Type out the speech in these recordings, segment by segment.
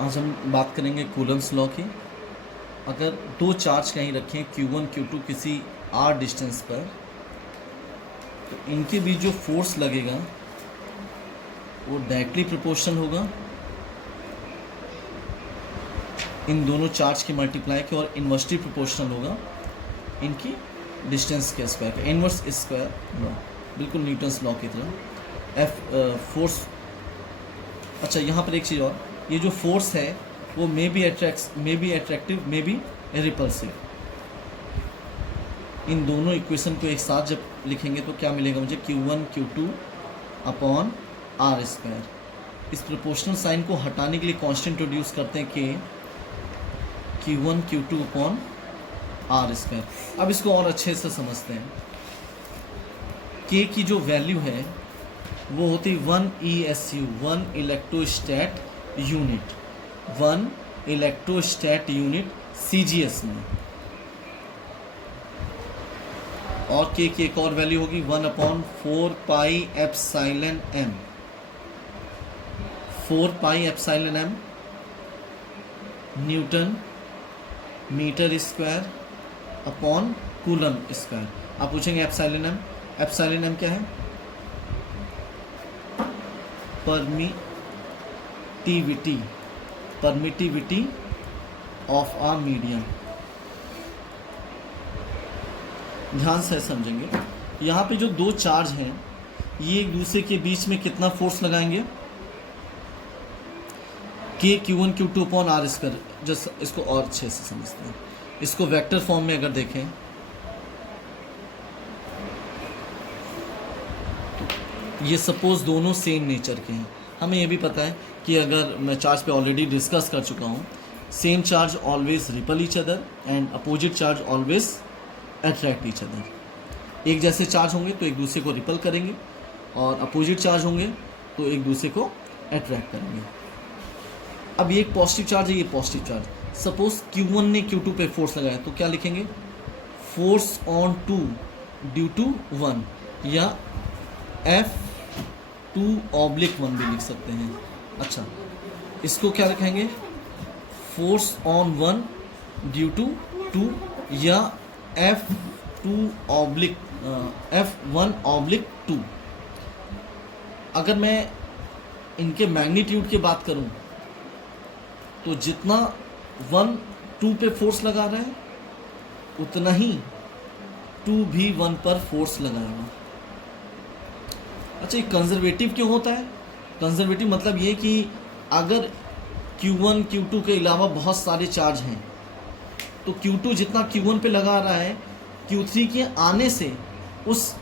आज हम बात करेंगे कूलम्स लॉ की। अगर दो चार्ज कहीं रखें Q1 Q2 किसी r डिस्टेंस पर, तो इनके बीच जो फोर्स लगेगा वो डायरेक्टली प्रोपोर्शनल होगा इन दोनों चार्ज के मल्टीप्लाई के, और इन्वर्सली प्रोपोर्शनल होगा इनकी डिस्टेंस के स्क्वायर का, इन्वर्स स्क्वायर लॉ, बिल्कुल न्यूटन्स लॉ की तरह। फोर्स, अच्छा यहाँ पर एक चीज़ और, ये जो फोर्स है वो may be attractive may be repulsive. इन दोनों इक्वेशन को एक साथ जब लिखेंगे तो क्या मिलेगा मुझे, Q1 Q2 upon R square. इस प्रोपोर्शनल साइन को हटाने के लिए कांस्टेंट इंट्रोड्यूस करते हैं कि Q1 Q2 upon R square. अब इसको और अच्छे से समझते हैं। K की जो वैल्यू है वो होती 1 ESU, 1 इलेक्ट्रोस्टैट यूनिट, 1 इलेक्ट्रोस्टैट यूनिट CGS में। और K की एक और वैल्यू होगी 1 upon 4 pi epsilon M, 4 pi epsilon M newton metre square upon coulomb square. आप पूछेंगे एप्सिलॉन M क्या है? Permittivity of a medium. ध्यान से समझेंगे, यहाँ पे जो दो चार्ज हैं ये एक दूसरे के बीच में कितना फोर्स लगाएंगे, K Q1 Q2 upon R square. Just इसको और अच्छे से समझते हैं। इसको वेक्टर फॉर्म में अगर देखें तो ये सपोज दोनों सेम नेचर के हैं। हमें ये भी पता है कि अगर मैं चार्ज पे ऑलरेडी डिस्कस कर चुका हूँ, same charge always ripple each other and opposite charge always attract each other. एक जैसे चार्ज होंगे तो एक दूसरे को रिपल करेंगे, और अपोजिट चार्ज होंगे तो एक दूसरे को अट्रैक्ट करेंगे। अब ये एक पॉजिटिव चार्ज है, ये पॉजिटिव चार्ज। सपोज Q1 ने Q2 पे फोर्स लगाया तो क्या लिखेंगे, फोर्स ऑन 2 ड्यू टू 1, या F2/1 भी लिख सकते हैं। अच्छा, इसको क्या लिखेंगे, फोर्स ऑन 1 ड्यू टू 2, या F1/2। अगर मैं इनके मैग्नीट्यूड की बात करूं तो जितना 1 2 पे फोर्स लगा रहा है उतना ही 2 भी 1 पर फोर्स लगाएगा। अच्छा, ये कंजर्वेटिव क्यों होता है? कंजर्वेटिव मतलब ये कि अगर Q1 Q2 के अलावा बहुत सारे चार्ज हैं तो Q2 जितना Q1 पे लगा रहा है, Q3 के आने से उस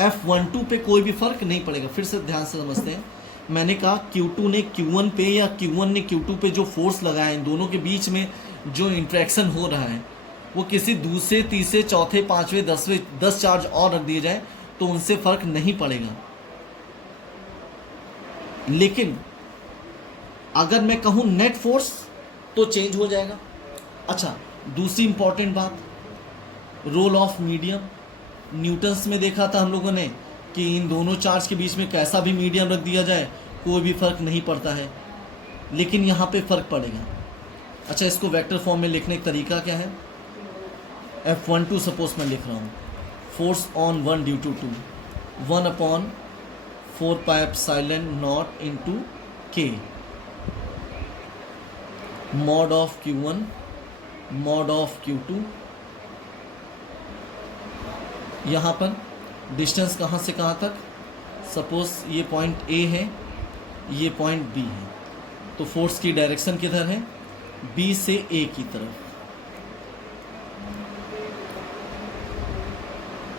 F12 पे कोई भी फर्क नहीं पड़ेगा। फिर से ध्यान से समझते हैं। मैंने कहा Q2 ने Q1 पे या Q1 ने Q2 पे जो फोर्स लगाया है, इन दोनों के बीच में जो इंट्रैक्शन हो रहा है वो किसी दूसरे, तीसरे, चौथे, पांचवें, 10 चार्ज और रख दिए जाए तो उनसे फर्क नहीं पड़ेगा। लेकिन अगर मैं कहूं नेट फोर्स तो चेंज हो जाएगा। अच्छा, दूसरी इंपॉर्टेंट बात, रोल ऑफ मीडियम। न्यूटन्स में देखा था हम लोगों ने कि इन दोनों चार्ज के बीच में कैसा भी मीडियम रख दिया जाए कोई भी फर्क नहीं पड़ता है, लेकिन यहाँ पे फर्क पड़ेगा। अच्छा, इसको वेक्टर फॉर्म में लिखने का तरीका क्या है, F12 सपोज मैं लिख रहा हूँ, force on 1 due to 2, 1 upon 4 pi epsilon naught into K mod of Q1 mod of Q2। यहाँ पर डिस्टेंस कहाँ से कहाँ तक, सपोज ये पॉइंट A है, ये पॉइंट B है, तो फोर्स की डायरेक्शन किधर है, B से A की तरफ।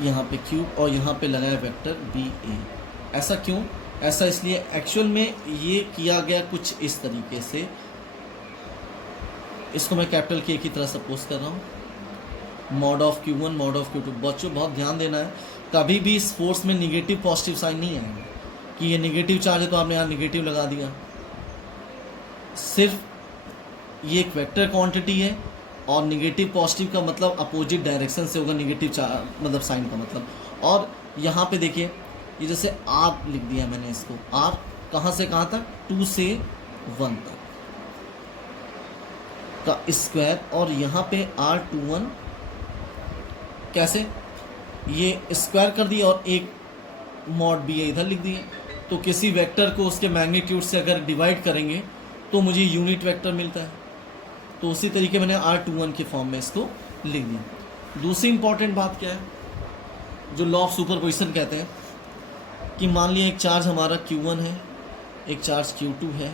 यहाँ पे क्यूब और यहाँ पे लगाया वेक्टर BA। ऐसा क्यों? ऐसा इसलिए एक्चुअल में ये किया गया कुछ इस तरीके से। इसको मैं कैपिटल K की तरह सपोज कर रहा हूँ, mod of Q1 mod of Q2। बच्चों बहुत ध्यान देना है, कभी भी इस फोर्स में निगेटिव पॉजिटिव साइन नहीं आएगा कि ये निगेटिव चार्ज है तो आपने यहाँ निगेटिव लगा दिया। सिर्फ ये एक वेक्टर क्वांटिटी है, और निगेटिव पॉजिटिव का मतलब अपोजिट डायरेक्शन से होगा निगेटिव मतलब साइन का मतलब। और यहाँ पे देखिए, ये जैसे R लिख दिया मैंने, इसको R कहाँ से कहाँ तक, 2 से 1 तक। का स्क्वायर और यहाँ पे R21 कैसे, ये स्क्वायर कर दिया और एक मॉड बी ए इधर लिख दिए। तो किसी वेक्टर को उसके मैग्नीट्यूड से अगर डिवाइड करेंगे तो मुझे यूनिट वेक्टर मिलता है। तो उसी तरीके मैंने R21 के फॉर्म में इसको लिख दिया। दूसरी इंपॉर्टेंट बात क्या है, जो लॉ ऑफ सुपरपोजिशन कहते हैं कि मान लिया एक चार्ज हमारा Q1 है, एक चार्ज Q2 है,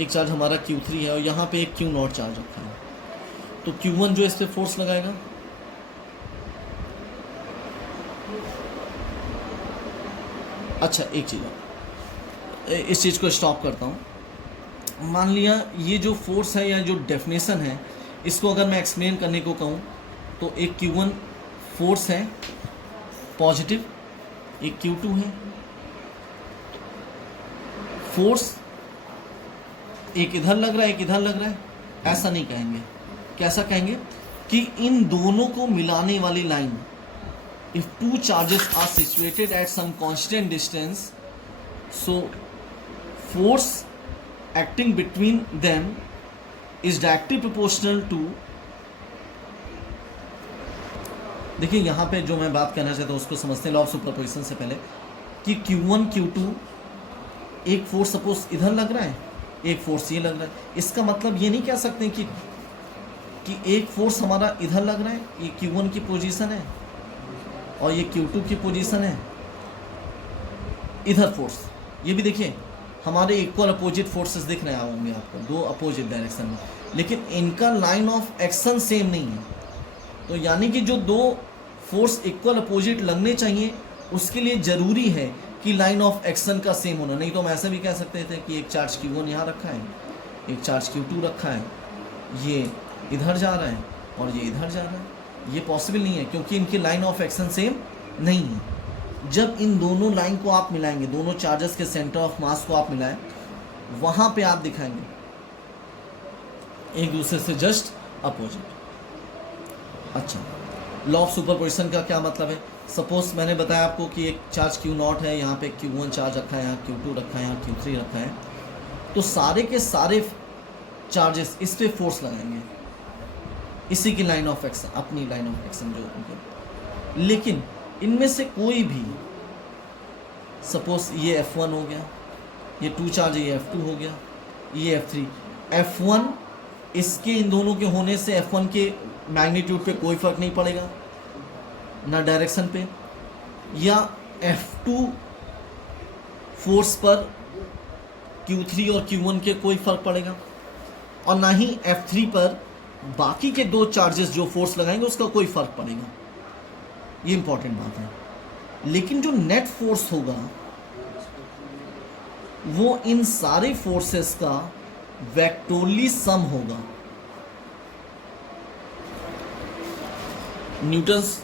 एक चार्ज हमारा Q3 है और यहाँ पे एक Q0 चार्ज रखा है। तो Q1 जो इस पर फोर्स लगाएगा, अच्छा एक चीज़ इस चीज़ को स्टॉप करता हूँ। मान लिया ये जो फोर्स है या जो डेफिनेशन है, इसको अगर मैं एक्सप्लेन करने को कहूँ तो एक Q1 फोर्स है पॉजिटिव, एक Q2 है फोर्स, एक इधर लग रहा है एक इधर लग रहा है। ऐसा नहीं कहेंगे, कैसा कहेंगे कि इन दोनों को मिलाने वाली line, if two charges are situated at some constant distance, so force acting between them is directly proportional to, देखिए यहाँ पे जो मैं बात कहना चाहता हूँ उसको समझते हैं लॉ ऑफ सुपरपोजिशन से पहले, कि Q1 Q2 एक फोर्स सपोज इधर लग रहा है, एक फोर्स ये लग रहा है। इसका मतलब ये नहीं कह सकते कि एक फोर्स हमारा इधर लग रहा है, ये Q1 की पोजीशन है और ये Q2 की पोजीशन है, इधर फोर्स। ये भी देखिए हमारे इक्वल अपोजिट फोर्सेस दिख रहे होंगे आपको, दो अपोजिट डायरेक्शन में, लेकिन इनका लाइन ऑफ एक्शन सेम नहीं है। तो यानी कि जो दो फोर्स इक्वल अपोजिट लगने चाहिए उसके लिए ज़रूरी है कि लाइन ऑफ एक्शन का सेम होना। नहीं तो हम ऐसे भी कह सकते थे कि एक चार्ज Q1 यहाँ रखा है, एक चार्ज Q2 रखा है, ये इधर जा रहा है और ये इधर जा रहा है। ये पॉसिबल नहीं है क्योंकि इनकी लाइन ऑफ एक्शन सेम नहीं है। जब इन दोनों लाइन को आप मिलाएंगे, दोनों चार्जेस के सेंटर ऑफ मास को आप मिलाएं, वहाँ पे आप दिखाएंगे एक दूसरे से जस्ट अपोजिट। अच्छा, लॉ ऑफ सुपरपोजिशन का क्या मतलब है? सपोज मैंने बताया आपको कि एक चार्ज Q0 है, यहाँ पे Q1 चार्ज रखा है, यहाँ Q2 रखा है, यहाँ Q3 रखा है। तो सारे के सारे चार्जेस इस पे फोर्स लगाएंगे, इसी की लाइन ऑफ एक्शन, अपनी लाइन ऑफ एक्शन जो उनके। लेकिन इनमें से कोई भी, सपोज ये F1 हो गया, ये 2 चार्ज, ये F2 हो गया, ये F3। F1 इसके इन दोनों के होने से F1 के मैग्नीट्यूड पे कोई फर्क नहीं पड़ेगा, ना डायरेक्शन पे, या F2 फोर्स पर Q3 और Q1 के कोई फर्क पड़ेगा, और ना ही F3 पर बाकी के दो चार्जेस जो फोर्स लगाएंगे उसका कोई फर्क पड़ेगा। ये इंपॉर्टेंट बात है। लेकिन जो नेट फोर्स होगा वो इन सारे फोर्सेस का वेक्टोरली सम होगा। न्यूटन्स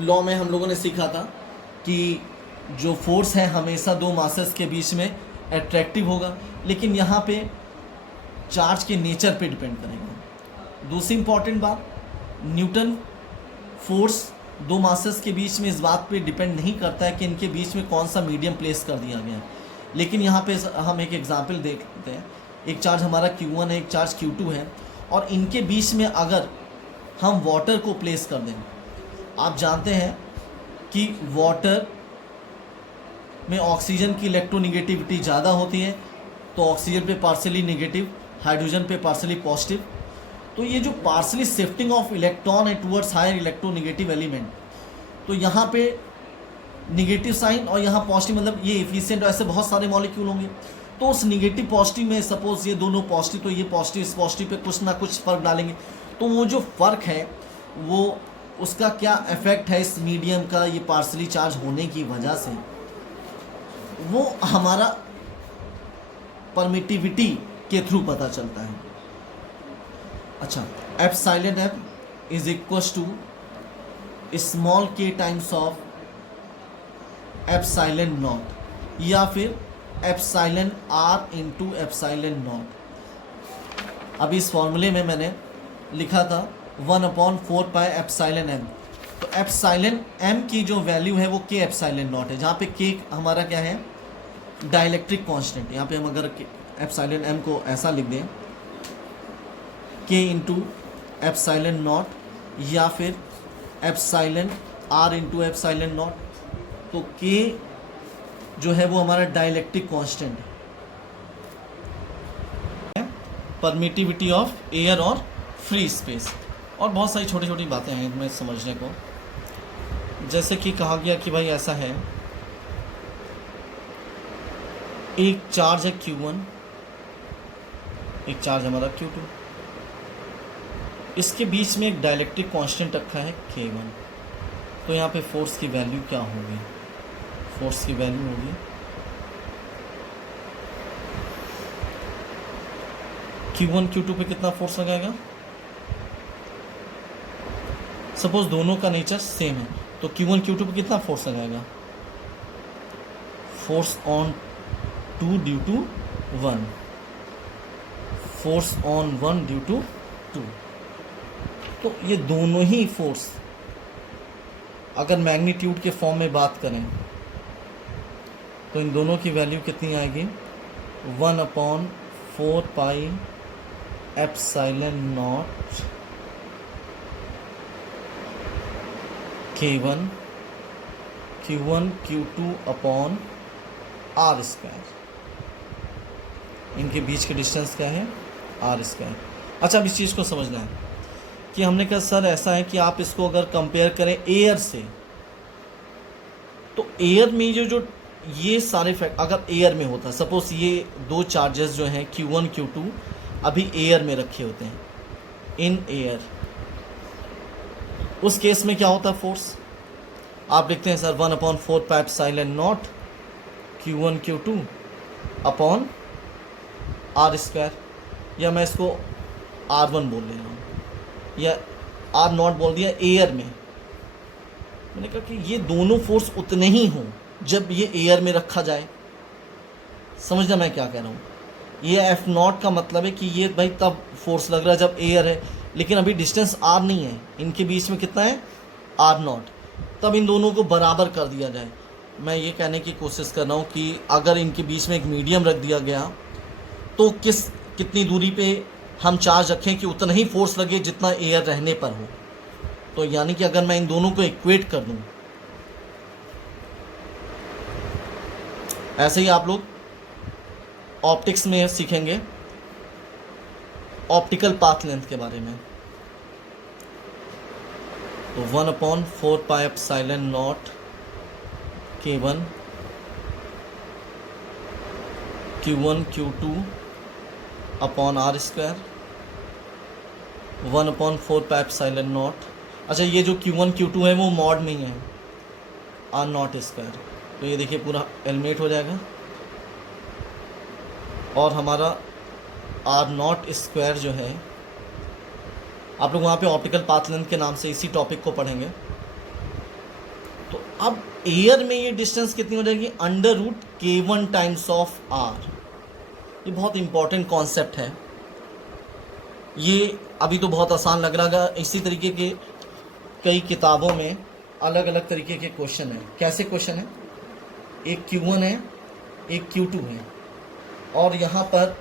लॉ में हम लोगों ने सीखा था कि जो फोर्स है हमेशा दो मासेस के बीच में अट्रैक्टिव होगा, लेकिन यहाँ पे चार्ज के नेचर पे डिपेंड करेगा। दूसरी इंपॉर्टेंट बात, न्यूटन फोर्स दो मासेस के बीच में इस बात पे डिपेंड नहीं करता है कि इनके बीच में कौन सा मीडियम प्लेस कर दिया गया है। लेकिन यहाँ पे हम एक एग्जांपल देखते हैं, एक चार्ज हमारा Q1 है, एक चार्ज Q2 है, और इनके बीच में अगर हम वाटर को प्लेस कर दें, आप जानते हैं कि वाटर में ऑक्सीजन की इलेक्ट्रोनेगेटिविटी ज़्यादा होती है, तो ऑक्सीजन पे पार्शियली नेगेटिव, हाइड्रोजन पे पार्शियली पॉजिटिव। तो ये जो पार्शियली शिफ्टिंग ऑफ इलेक्ट्रॉन है टुवर्ड्स हायर इलेक्ट्रोनेगेटिव एलिमेंट, तो यहाँ पे नेगेटिव साइन और यहाँ पॉजिटिव, मतलब ये एफिशिएंट, ऐसे बहुत सारे मॉलिक्यूल होंगे। तो उस नेगेटिव पॉजिटिव में सपोज ये दोनों पॉजिटिव, तो ये पॉजिटिव इस पॉजिटिव पे कुछ ना कुछ फ़र्क डालेंगे। तो वो जो फ़र्क है वो उसका क्या इफेक्ट है इस मीडियम का, ये पार्शियली चार्ज होने की वजह से, वो हमारा परमिटिविटी के थ्रू पता चलता है। अच्छा, epsilon F is equals to small K times of epsilon naught, या फिर epsilon R into epsilon naught. अब इस फॉर्मूले में मैंने लिखा था 1/4 पाई एप्सिलॉन एम। तो एप्सिलॉन एम की जो वैल्यू है वो के एप्सिलॉन नॉट है, जहाँ पे के हमारा क्या है, डाइलेक्ट्रिक कांस्टेंट। यहाँ पे हम अगर एप्सिलॉन एम को ऐसा लिख दें के इंटू एप्साइलन नॉट या फिर epsilon are into epsilon not. तो के जो है वो हमारा डाइलेक्ट्रिक कांस्टेंट है, परमिटिविटी ऑफ एयर और फ्री स्पेस। और बहुत सारी छोटी छोटी बातें हैं इनमें समझने को, जैसे कि कहा गया कि भाई ऐसा है, एक चार्ज है Q1, एक चार्ज हमारा Q2, इसके बीच में एक डाइलेक्ट्रिक कांस्टेंट रखा है K1। तो यहाँ पे फोर्स की वैल्यू क्या होगी? फोर्स की वैल्यू होगी Q1 Q2 पे कितना फोर्स लगाएगा? सपोज दोनों का नेचर सेम है, तो Q1 Q2 पे कितना फोर्स लगाएगा? Force on 2 due to 1, force on 1 due to 2। तो ये दोनों ही फोर्स अगर मैग्नीट्यूड के फॉर्म में बात करें तो इन दोनों की वैल्यू कितनी आएगी? 1/4 pi epsilon not K1 Q1 Q2 upon R square. इनके बीच के डिस्टेंस क्या है? R square. अच्छा, अब इस चीज़ को समझना है कि हमने कहा सर ऐसा है कि आप इसको अगर कंपेयर करें एयर से, तो एयर में जो ये सारे फैक्ट अगर एयर में होता, सपोज ये दो चार्जेस जो हैं Q1 Q2 अभी एयर में रखे होते हैं, इन एयर, उस केस में क्या होता है फोर्स? आप लिखते हैं sir 1/4 pi epsilon naught Q1 Q2 upon R square, या मैं इसको R1 बोल ले रहा हूँ या R0 बोल दिया एयर में। मैंने कहा कि ये दोनों फोर्स उतने ही हों जब ये एयर में रखा जाए। समझना मैं क्या कह रहा हूँ? ये F0 का मतलब है कि ये भाई तब फोर्स लग रहा है जब एयर है, लेकिन अभी डिस्टेंस R नहीं है, इनके बीच में कितना है? R0। तब इन दोनों को बराबर कर दिया जाए। मैं ये कहने की कोशिश कर रहा हूँ कि अगर इनके बीच में एक मीडियम रख दिया गया तो कितनी दूरी पे हम चार्ज रखें कि उतना ही फोर्स लगे जितना एयर रहने पर हो। तो यानी कि अगर मैं इन दोनों को इक्वेट कर दूं, ऐसे ही आप लोग ऑप्टिक्स में सीखेंगे ऑप्टिकल पाथ लेंथ के बारे में। तो 1/4 pi epsilon not K1 Q1 Q2 upon R square 1/4 pi epsilon not. अच्छा, ये जो Q1 Q2 है वो मॉड में ही है, R0 स्क्वायर। तो ये देखिए पूरा एलिमिनेट हो जाएगा और हमारा R0 स्क्वायर जो है, आप लोग वहाँ पे ऑप्टिकल पाथ लेंथ के नाम से इसी टॉपिक को पढ़ेंगे। तो अब एयर में ये डिस्टेंस कितनी हो जाएगी? √K1 times of R। ये बहुत इंपॉर्टेंट कॉन्सेप्ट है। ये अभी तो बहुत आसान लग रहा है, इसी तरीके के कई किताबों में अलग अलग तरीके के क्वेश्चन हैं। कैसे क्वेश्चन है? एक Q1 है, एक Q2 है, और यहाँ पर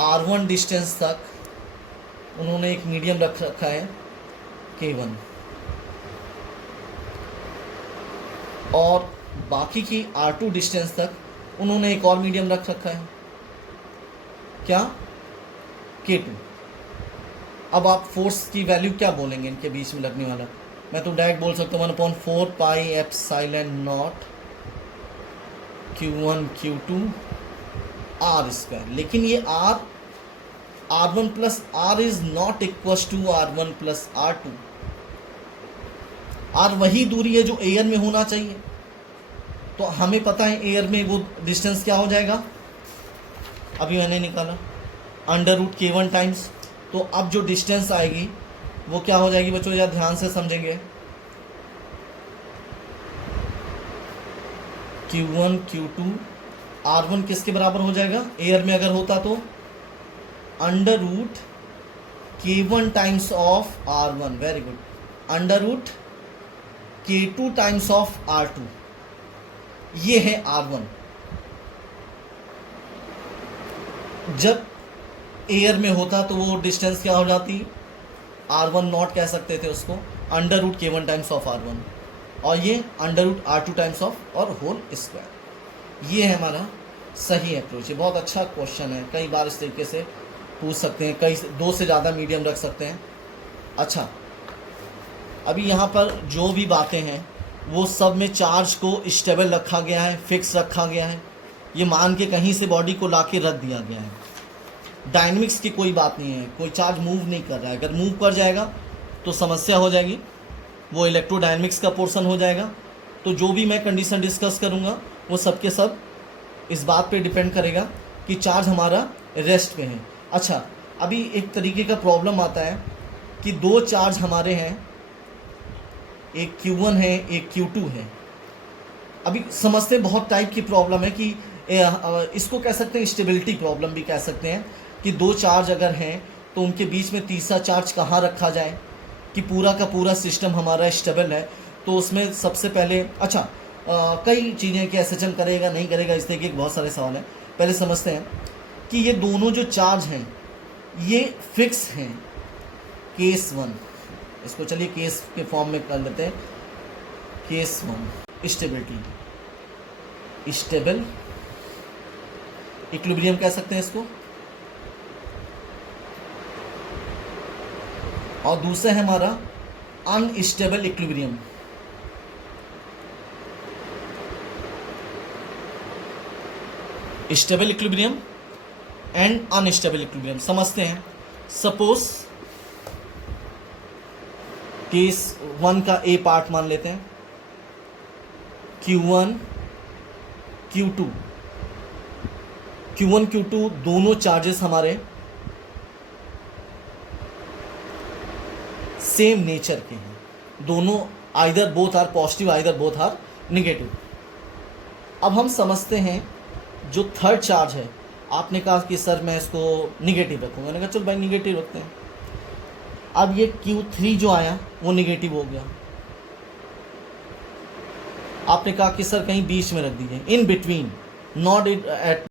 R1 डिस्टेंस तक उन्होंने एक मीडियम रख रखा है K1, और बाकी की R2 डिस्टेंस तक उन्होंने एक और मीडियम रख रखा है, क्या? K2। अब आप फोर्स की वैल्यू क्या बोलेंगे इनके बीच में लगने वाला? मैं तो डायरेक्ट बोल सकता हूँ 1/4 pi epsilon naught Q1 Q2 R square. लेकिन ये R1 plus R is not equal to R1 plus R2। R वही दूरी है जो एयर में होना चाहिए, तो हमें पता है एयर में वो डिस्टेंस क्या हो जाएगा, अभी मैंने निकाला √K1 टाइम्स। तो अब जो डिस्टेंस आएगी वो क्या हो जाएगी बच्चों? यार ध्यान से समझेंगे। Q1 Q2 R1 किसके बराबर हो जाएगा एयर में अगर होता? तो √K1 times of R1। Very good. √K2 times of R2। ये है R1। जब एयर में होता तो वो डिस्टेंस क्या हो जाती, r1 नॉट कह सकते थे उसको, under root k1 times of r1, और ये under root r2 times of और होल स्क्वायर। ये है हमारा सही अप्रोच। ये बहुत अच्छा क्वेश्चन है, कई बार इस तरीके से पूछ सकते हैं, कई 2 से ज़्यादा मीडियम रख सकते हैं। अच्छा, अभी यहाँ पर जो भी बातें हैं वो सब में चार्ज को स्टेबल रखा गया है, फिक्स रखा गया है, ये मान के कहीं से बॉडी को ला के रख दिया गया है। डायनेमिक्स की कोई बात नहीं है, कोई चार्ज मूव नहीं कर रहा है। अगर मूव कर जाएगा तो समस्या हो जाएगी, वो इलेक्ट्रोडायनेमिक्स का पोर्शन हो जाएगा। तो जो भी मैं कंडीशन डिस्कस करूँगा वो सब के सब इस बात पे डिपेंड करेगा कि चार्ज हमारा रेस्ट पे है। अच्छा, अभी एक तरीके का प्रॉब्लम आता है कि 2 चार्ज हमारे हैं, एक Q1 है, एक Q2 है। अभी समझते हैं, बहुत टाइप की प्रॉब्लम है कि इसको कह सकते हैं स्टेबिलिटी प्रॉब्लम भी कह सकते हैं, कि 2 चार्ज अगर हैं तो उनके बीच में तीसरा चार्ज कहाँ रखा जाए कि पूरा का पूरा सिस्टम हमारा स्टेबल है। तो उसमें सबसे पहले अच्छा कई चीज़ें कि SHM करेगा नहीं करेगा, इस तरीके के बहुत सारे सवाल हैं। पहले समझते हैं कि ये दोनों जो चार्ज हैं ये फिक्स हैं, केस 1, इसको चलिए केस के फॉर्म में कर लेते हैं। केस 1 स्टेबिलिटी, स्टेबल इक्विलिब्रियम कह सकते हैं इसको, और दूसरा है हमारा unstable equilibrium. Stable equilibrium and unstable equilibrium समझते हैं। सपोज केस 1 का ए पार्ट मान लेते हैं, Q1 Q2, Q1 Q2 दोनों चार्जेस हमारे सेम नेचर के हैं, दोनों either both are positive either both are negative. अब हम समझते हैं जो थर्ड चार्ज है, आपने कहा कि सर मैं इसको निगेटिव रखूँगा, मैंने कहा चल भाई निगेटिव रखते हैं। अब ये Q3 जो आया वो निगेटिव हो गया, आपने कहा कि सर कहीं बीच में रख दीजिए, इन बिटवीन, नॉट एट